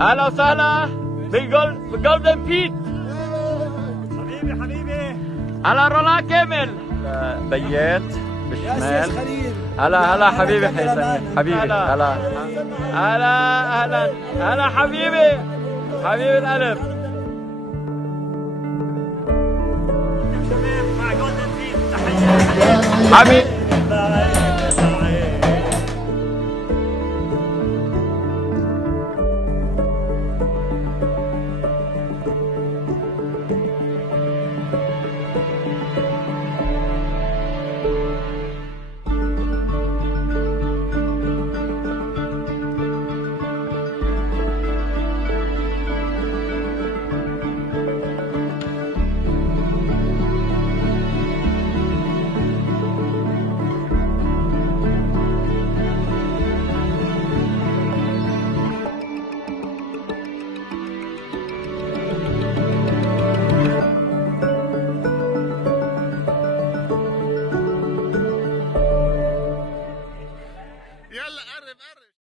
اهلا وسهلا بالجولدن بيت. حبيبي على رولا كامل بيات بالشمال. هلا حبيبي حبيبي هلا هلا حبيبي القلب. مع جولدن بيت. تحية حبيبي